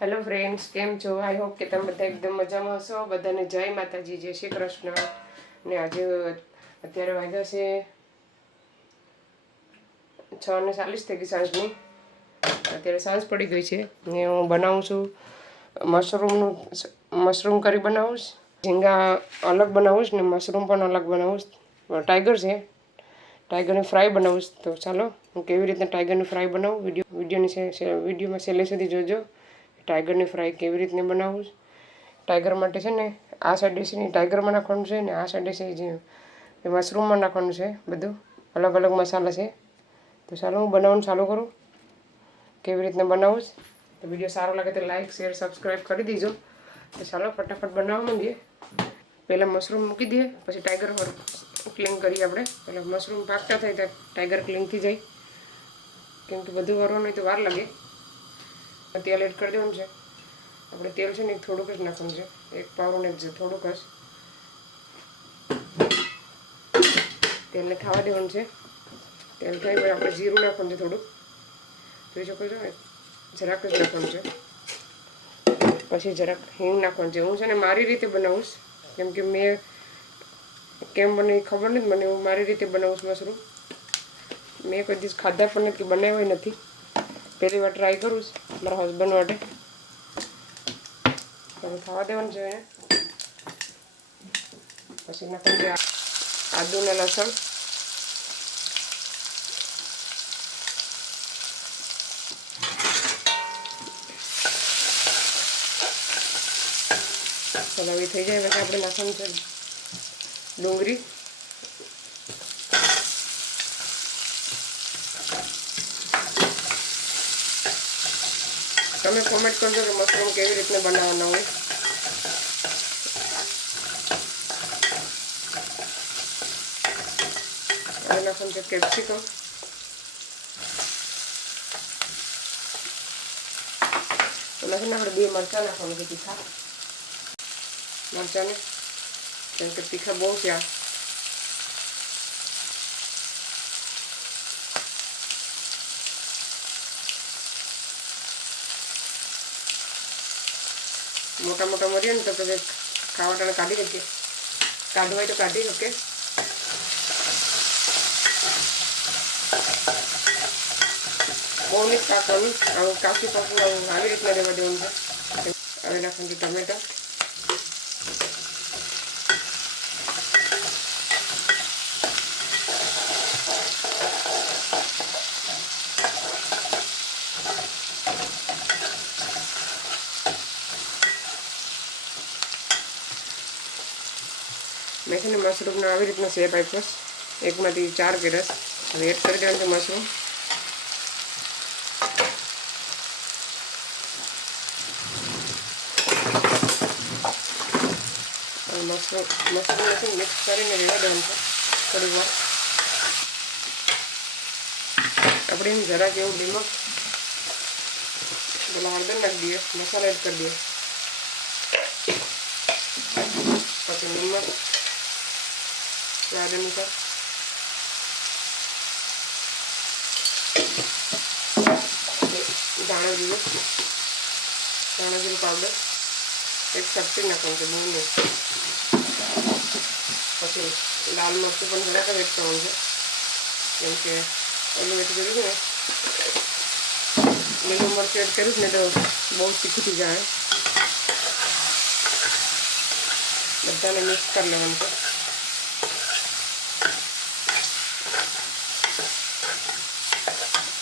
Hello friends કેમ છો? I hope કે તમે બધા એકદમ મજામાં હશો. બધાને જય માતાજી, જય શ્રી કૃષ્ણ. ને આજે અત્યારે વાગ્યા છે છ ને ચાલીસ થઈ ગઈ સાંજની. અત્યારે સાંજ પડી ગઈ છે. ને હું બનાવું છું મશરૂમનું મશરૂમ કરી બનાવું ઝીંગા અલગ બનાવું ને મશરૂમ પણ અલગ બનાવું ટાઈગર છે. ટાઈગરની ફ્રાય બનાવું તો ચાલો હું કેવી રીતે ટાઈગરની ફ્રાય બનાવું? વીડિયો, વિડીયોની વિડીયોમાં છેલ્લે સુધી જોજો. ટાઈગરની ફ્રાય કેવી રીતને બનાવવું છે? ટાઈગર માટે છે ને આ સાઈડ છે ટાઈગરમાં નાખવાનું છે ને આ સાઈડ છે જે મશરૂમમાં નાખવાનું છે બધું. અલગ અલગ મસાલા છે. તો ચાલો હું બનાવવાનું ચાલુ કરું. કેવી રીતના બનાવું છે? તો વીડિયો સારો લાગે તો લાઈક શેર સબસ્ક્રાઈબ કરી દીજો. તો ચાલો ફટાફટ બનાવવા માંડીએ. પહેલાં મશરૂમ મૂકી દઈએ, પછી ટાઈગર ક્લીન કરીએ આપણે. પહેલાં મશરૂમ પાકતા થાય ત્યાં ટાઈગર ક્લીનથી જાય. કેમ કે બધું વરવાનું તો વાર લાગે. તેલ એડ કરી દેવાનું છે. આપણે તેલ છે ને એક થોડુંક જ નાખવાનું છે. એક પાવડું ને થોડુંક જ. તેલને ખાવા દેવાનું છે. તેલ થઈ પછી આપણે જીરું નાખવાનું છે થોડુંક. જોઈ શકો છો ને? જરાક જ નાખવાનું છે. પછી જરાક હિંગ નાખવાનું છે. હું છે ને મારી રીતે બનાવીશ કેમ કે મેં કેમ બને ખબર નથી. મને હું મારી રીતે બનાવું છું મશરૂમ. મેં કોઈ દિવસ ખાધા પણ નથી, બનાવ્યા નથી. પહેલી વાર ટ્રાય કરું છું, મારા હસબન્ડ માટે. હવે ખાવા દેવાનું છે પછી નાખી આદુ ને લસણ. ચાલો હવે થઈ જાય પછી આપણે લસણ છે, ડુંગળી. તમે કોમેન્ટ કરજો કે મશરૂમ કેવી રીતના બનાવવાના. હોય હવે નાખવાનું છે કેપ્સિકમ એમાં છે ને આપણે બે મરચાં નાખવાનું છે તીખા. મરચાંને, કેમ કે તીખા બહુ છે મોટા મોટા મરીએ ને તો પછી ખાવા ટાણે કાઢી શકીએ કાઢવા હોય તો કાઢી શકીએ બહુ નહીં કાપવાનું આવું કાપી પાકું આવું આવી રીતના રહેવા દેવાનું છે હવે નાખવાનું છે ટમેટા મેં છે ને મશરૂમને આવી રીતના શેપ આપ્યો એકમાંથી ચાર ગેરસ. હવે એડ કરી દેવાનું છે મશરૂમ. મશરૂમ મશરૂમ છે મિક્સ કરીને રેવા દેવાનું છે થોડીક વાર. આપણે એમ જરાક એવું લીમક, પેલા હળદર નાખી દઈએ, મસાલા એડ કરી દઈએ. પછી નિમક. સ્વાદ અનુસાર દાણા જીરું દાણા જીરું પાવડર એક ચપટી નાખવાનું છે બહુ નહીં પછી લાલ મરચું પણ જરાક જ એડ કરવાનું છે કેમ કે ઓલું એડ કર્યું ને લીલું મરચું એડ કર્યું જ ને તો બહુ તીખું થઈ જાય બધાને મિક્સ કરી લેવાનું છે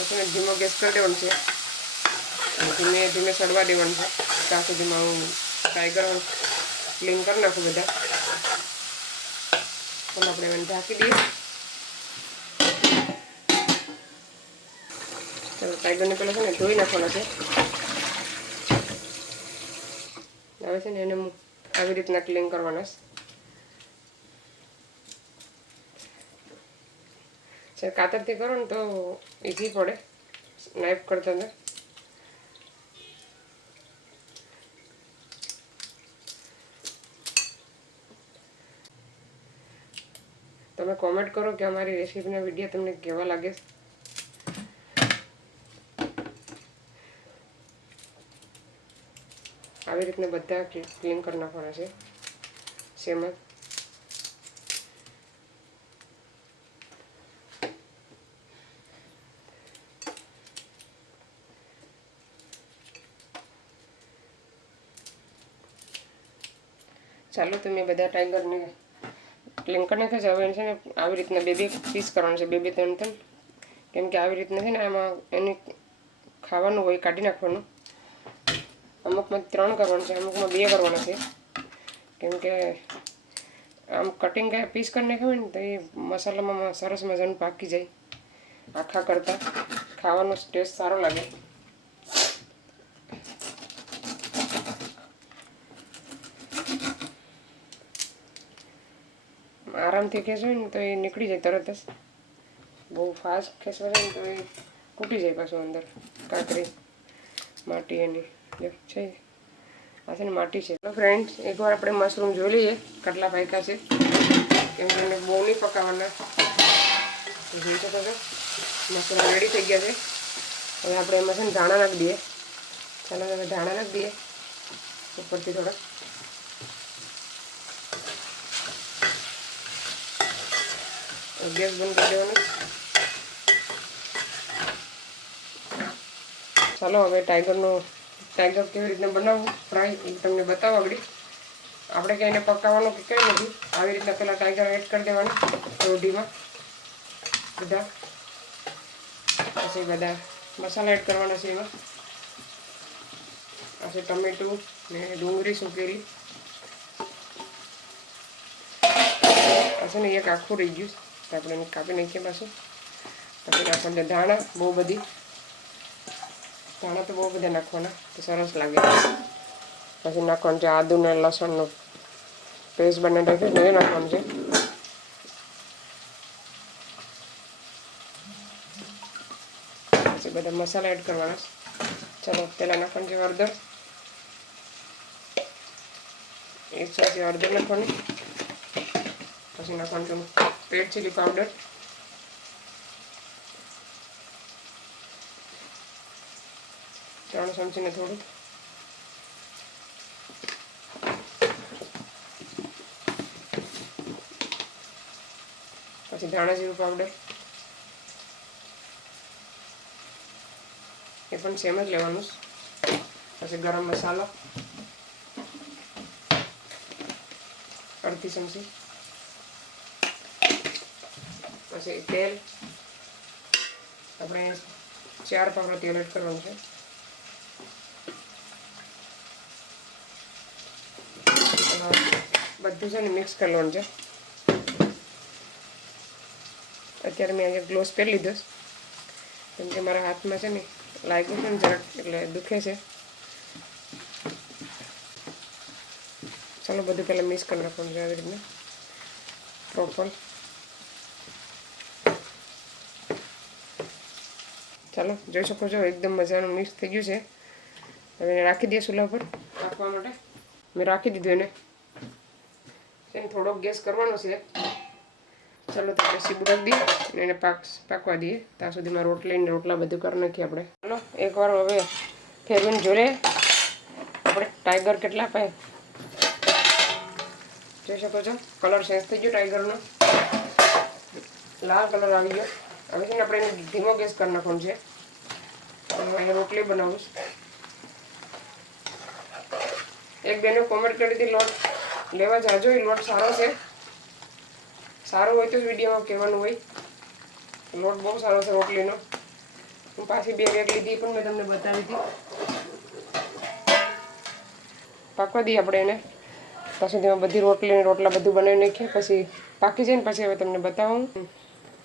પછી ધીમો ગેસ કરી દેવાનો છે. ધીમે ધીમે સડવા દેવાનું છે. ત્યાં સુધીમાં હું ટાઈગર ક્લીન કરી નાખું બધા. પણ આપણે એને ઢાંકી દઈએ. ચાલો ટાઈગરને પહેલાં છે ને ધોઈ નાખવાનો છે. હવે છે ને એને હું આવી રીતના ક્લીન કરવાના છે. કાતરથી કરો ને તો ઈઝી પડે નાઇફ કરતા અંદર. તમે કોમેન્ટ કરો કે અમારી રેસીપીના વીડિયો તમને કેવા લાગે. આવી રીતના બધા ક્લીન કરી નાખવાના છે. સેમ જ. ચાલો તમે બધા ટાઈગરને ક્લીન કરી જવાનું છે. ને આવી રીતના બે બે પીસ કરવાનું છે. બે બે ત્રણ ત્રણ. કેમ કે આવી રીતના છે ને આમાં એને ખાવાનું હોય, કાઢી નાખવાનું. અમુકમાં ત્રણ કરવાનું છે, અમુકમાં બે કરવાના છે. કેમ કે આમ કટિંગ પીસ કરી નાખ્યા હોય ને, તો એ મસાલામાં સરસ મજાનું પાકી જાય. આખા કરતાં. ખાવાનો ટેસ્ટ સારો લાગે. આરામથી ખેંચો ને તો એ નીકળી જાય તરત જ. બહુ ફાસ્ટ ખેંચવા જાય ને તો એ તૂટી જાય પાછું અંદર. કાંકરી, માટી એની છે. આ છે ને માટી છે. તો ફ્રેન્ડ્સ એકવાર આપણે મશરૂમ જોઈ લઈએ, કેટલા પાક્યા છે. કેમ કે એને બહુ નહીં પકાવવાના જોઈ શકો છો. મશરૂમ રેડી થઈ ગયા છે. હવે આપણે એમાં છે ને ધાણા નાખી દઈએ. ચાલો હવે ધાણા નાખી દઈએ. ઉપરથી થોડા ગેસ બંધ કરી દેવાનો. ચાલો, હવે ટાઈગરનો, ટાઈગર કેવી રીતના બનાવવું, ફ્રાય એ તમને બતાવો આગળ. આપણે કંઈ એને પકાવવાનું કે કંઈ નથી, આવી રીતના પહેલાં ટાઈગર એડ કરી દેવાનું રોટીમાં. બધા. પછી બધા મસાલા એડ કરવાના છે એમાં પછી ટમેટું ને ડુંગળી સુકેરી પછી ને એક આખું રહી ગયું. તો આપણે એને કાપી નાખીએ પાછું. પછી નાખવાના ધાણા બહુ બધી, ધાણા તો બહુ બધા નાખવાના, તો સરસ લાગે. પછી નાખવાનું છે આદુ ને લસણનો પેસ્ટ બનાવી રાખ્યો ને એ નાખવાનું છે. પછી બધા મસાલા એડ કરવાના ચાલો, પહેલાં નાખવાનું છે હળદર. એક સાથે હળદર નાખવાની. પછી નાખવાનું છે રેડ ચીલી પાવડર ત્રણ ચમચીને થોડું પછી ધાણા જીરું પાવડર એ પણ સેમ જ લેવાનું પછી ગરમ મસાલો. અડધી ચમચી. પછી તેલ, આપણે ચાર પાવડા તેલ એડ કરવાનું છે. બધું છે ને મિક્સ કરવાનું છે. અત્યારે મેં અહીંયા ગ્લોવ્સ પહેરી લીધો કેમ કે મારા હાથમાં છે ને લાગ્યું છે ને જરાક, એટલે દુખે છે. ચાલો બધું પહેલાં મિક્સ કરી નાખવાનું છે આવી રીતના. પ્રોપર ચાલો જોઈ શકો છો એકદમ મજાનું મિક્સ થઈ ગયું છે. હવે એને રાખી દઈએ ચૂલા પર રાખવા માટે? મેં રાખી દીધું એને. એને થોડોક ગેસ કરવાનો છે. ચાલો તો આપણે સીબું રાખી દઈએ અને એને પાક પાકવા દઈએ. ત્યાં સુધીમાં રોટલી ને રોટલા બધું કરી નાખીએ આપણે. ચાલો એકવાર હવે ફેરવીને જોડે આપણે ટાઈગર કેટલા પાય? જોઈ શકો છો કલર ચેન્જ થઈ ગયો ટાઈગરનો. લાલ કલર આવી ગયો. હવે છે ને આપણે એને ધીમો ગેસ કરી નાખવાનો છે. અહીંયા રોટલી બનાવું એક બેને કોમેન્ટ કરી હતી લોટ લેવા જાજો, એ લોટ સારો છે. સારો હોય તો જ વિડીયોમાં કહેવાનું હોય. લોટ બહુ સારો છે રોટલીનો. હું પાછી બે વેગ લીધી પણ મેં તમને બતાવી હતી. પાકવા દઈએ આપણે એને. પછી તેમાં બધી રોટલી રોટલા બધું બનાવી નાખીએ પછી પાકી જાય ને પછી હવે તમને બતાવું.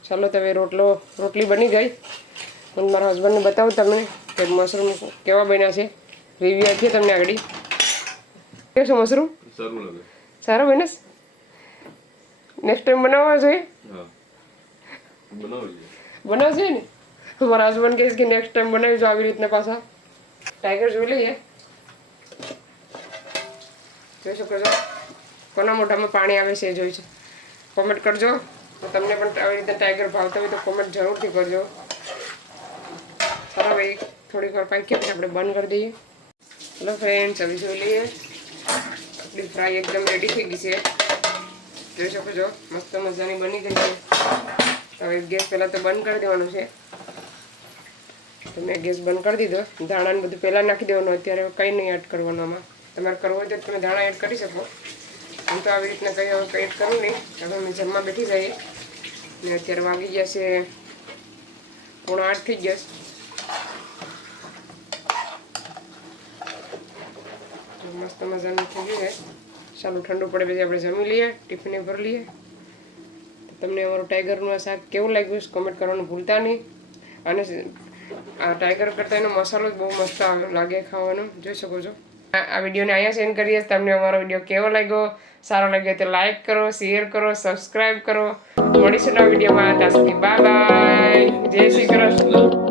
ચાલો તમે રોટલો રોટલી બની ગઈ. હું મારા હસબન્ડને બતાવું તમને કે મશરૂમ કેવા બન્યા છે. રિવ્યુ આપીએ તમને આગળ. કેવું છે મશરૂમ સારું લાગે. સારો બને નેક્સ્ટ ટાઈમ બનાવવા જોઈએ? બનાવજો. ને? મારા હસબન્ડ કહીશ કે નેક્સ્ટ ટાઈમ બનાવીશું આવી રીતના પાછા. ટાઈગર જોઈ લઈએ જોઈ શકો છો. કોના મોઢામાં પાણી આવે છે જોઈ છે. કોમેન્ટ કરજો. તો તમને પણ આવી રીતે ટાઈગર ભાવતા હોય તો કોમેન્ટ જરૂરથી કરજો. સારા ભાઈ, થોડીક વાર પાકી પછી આપણે બંધ કરી દઈએ. હેલો ફ્રેન્ડ્સ હવે જોઈ લઈએ. આપણી ફ્રાય એકદમ રેડી થઈ ગઈ છે. જોઈ શકો છો, મસ્ત મજાની બની ગઈ છે. હવે ગેસ પહેલાં તો બંધ કરી દેવાનું છે. તો મેં ગેસ બંધ કરી દીધો. ધાણાને બધું પહેલાં નાખી દેવાનું, અત્યારે કંઈ નહીં એડ કરવાનું આમાં. તમારે કરવું હોય તો તમે ધાણા એડ કરી શકો. હું તો આવી રીતના કંઈ હવે કંઈ કરું નહીં. હવે અમે જમવા બેઠી જઈએ. ને અત્યારે વાગી ગયા છે પોણા આઠ થઈ ગયા મસ્ત મજાનું થઈ ગયું છે. ચાલો ઠંડુ પડે પછી આપણે જમી લઈએ, ટિફિને ભરી લઈએ. તમને અમારું ટાઈગરનું આ શાક કેવું લાગ્યું છે કમેન્ટ કરવાનું ભૂલતા નહીં. અને આ ટાઈગર કરતાં એનો મસાલો જ બહુ મસ્ત લાગે ખાવાનો. જોઈ શકો છો. આ વિડીયોને અહીંયા સેન્ડ કરીએ. તમને અમારો વીડિયો કેવો લાગ્યો? સારો લાગ્યો તો લાઈક કરો, શેર કરો સબસ્ક્રાઈબ કરો. મળીશું નવા વિડીયોમાં. ત્યાં સુધી બાય બાય. જય શ્રી કૃષ્ણ.